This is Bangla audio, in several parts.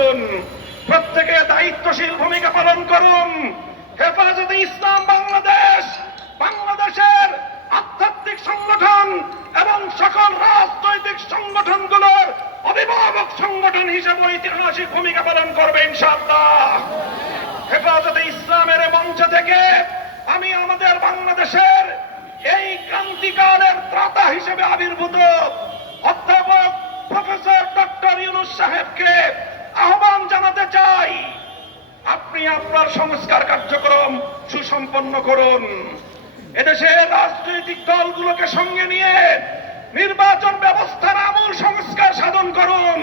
আসুন, প্রত্যেকে দায়িত্বশীল ভূমিকা পালন করুন। হেফাজতে ইসলাম বাংলাদেশ বাংলাদেশের আধ্যাত্মিক সংগঠন এবং সকল রাজনৈতিক সংগঠনগুলোর অভিভাবক সংগঠন হিসেবে ঐতিহাসিক ভূমিকা পালন করবে ইনশাআল্লাহ। হেফাজতে ইসলামের মঞ্চ থেকে আমি আমাদের বাংলাদেশের এই ক্রান্তিকালের ত্রাতা হিসেবে আবির্ভূত অধ্যাপক প্রফেসর ডক্টর ইউনূস সাহেবকে আহ্বান জানাতে চাই, আপনি আপনার সংস্কার কার্যক্রম সুসম্পন্ন করুন। এদেশের রাজনৈতিক দলগুলোকে সঙ্গে নিয়ে নির্বাচন ব্যবস্থার আমূল সংস্কার সাধন করুন।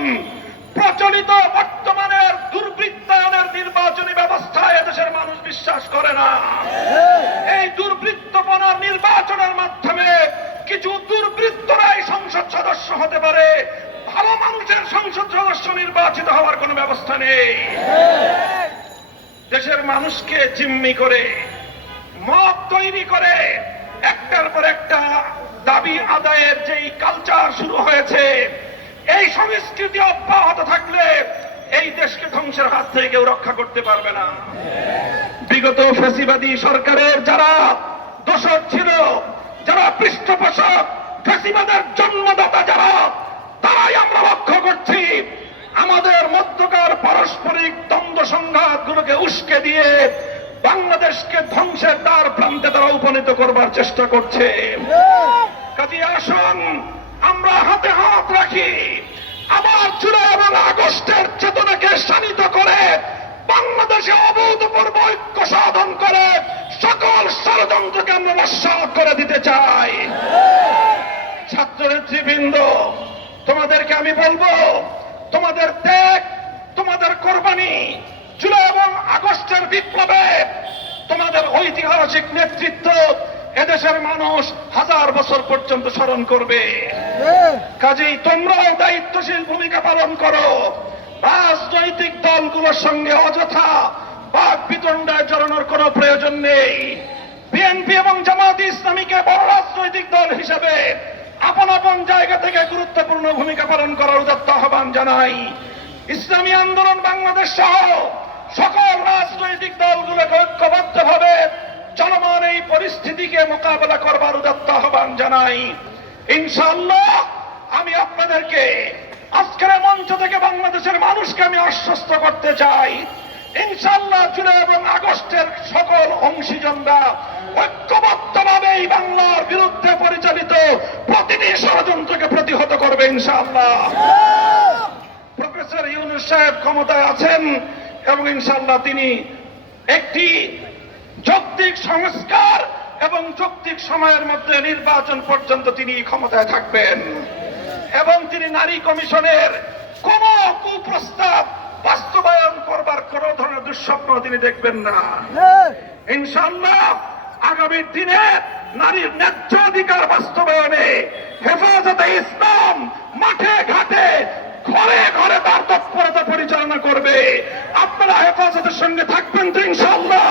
প্রচলিত বর্তমানের দুর্বৃত্তায়নের নির্বাচনী ব্যবস্থায় এদেশের মানুষ বিশ্বাস করে না। এই দুর্বৃত্তপনার নির্বাচনের মাধ্যমে কিছু দুর্বৃত্তরাই সংসদ সদস্য হতে পারে, ভালো মানুষের সংসদ সদস্য নির্বাচিত হওয়ার কোনো ব্যবস্থা নেই। দেশের মানুষকে জিম্মি করে মব তৈরি করে একটার পর একটা দাবি আদায়ের যেই কালচার শুরু হয়েছে, এই সংস্কৃতি অব্যাহত থাকলে এই দেশকে ধ্বংসের হাত থেকে কেউ রক্ষা করতে পারবে না। বিগত ফ্যাসিবাদী সরকারের যারা দোষর ছিল, যারা পৃষ্ঠপোষক, ফ্যাসিবাদের জন্মদাতা যারা, তারাই আমরা লক্ষ্য করছি আমাদের মধ্যকার পারস্পরিক দ্বন্দ্ব সংঘাতগুলোকে উস্কে দিয়ে বাংলাদেশকে ধ্বংসের দ্বার প্রান্তে তারা উপনীত করবার চেষ্টা করছে। কাজে আসুন আমরা হাতে হাত রাখি, আবার জুলাই এবং আগস্টের চেতনাকে শানিত করে বাংলাদেশে অভূতপূর্ব ঐক্য সাধন করে সকল ষড়যন্ত্রকে আমরা নস্যাৎ করে দিতে চাই। ছাত্র নেতৃবৃন্দ, তোমাদেরকে আমি বলবো, তোমাদের ত্যাগ, তোমাদের কোরবানি, জুলাই এবং আগস্টের বিপ্লবে তোমাদের ঐতিহাসিক নেতৃত্ব এদেশের মানুষ হাজার বছর পর্যন্ত স্মরণ করবে। কাজেই তোমরাও দায়িত্বশীল ভূমিকা পালন করো। রাজনৈতিক দলগুলোর সঙ্গে অযথা বাক বিতণ্ডায় জড়ানোর কোনো প্রয়োজন নেই। বিএনপি এবং জামায়াতে ইসলামীকে বড় রাজনৈতিক দল হিসেবে আপন আপন জায়গা থেকে গুরুত্বপূর্ণ ভূমিকা পালন করার উদাত্ত আহ্বান জানাই। ইসলামী আন্দোলন বাংলাদেশ সহ সকল রাজনৈতিক দলগুলোকে ঐক্যবদ্ধভাবে চলমান এই পরিস্থিতিকে মোকাবেলা করবার উদাত্ত আহ্বান জানাই। ইনশাআল্লাহ আমি আপনাদেরকে আজকের মঞ্চ থেকে বাংলাদেশের মানুষকে আমি আশ্বস্ত করতে চাই, ইনশাআল্লাহ জুলাই এবং আগস্টের সকল অংশীজনরা ঐক্যবদ্ধভাবে এই বাংলার বিরুদ্ধে পরিচালিত প্রতিটি ষড়যন্ত্রকে প্রতিহত করবে ইনশাআল্লাহ। প্রফেসর ইউনূস সাহেব ক্ষমতায় আছেন এবং ইনশাআল্লাহ তিনি একটি যৌক্তিক সংস্কার এবং যৌক্তিক সময়ের মধ্যে নির্বাচন পর্যন্ত তিনি ক্ষমতায় থাকবেন এবং তিনি নারী কমিশনের কোন কুপ্রস্তাব বাস্তবায়ন করবার কোন ধরনের দুঃস্বপ্ন তিনি দেখবেন না। ইনশাআল্লাহ আগামী দিনে নারীর ন্যায্য অধিকার বাস্তবায়নে হেফাজতে ইসলাম মাঠে ঘাটে ঘরে ঘরে তার তৎপরতা পরিচালনা করবে। আপনারা হেফাজতের সঙ্গে থাকবেন তো ইনশাআল্লাহ?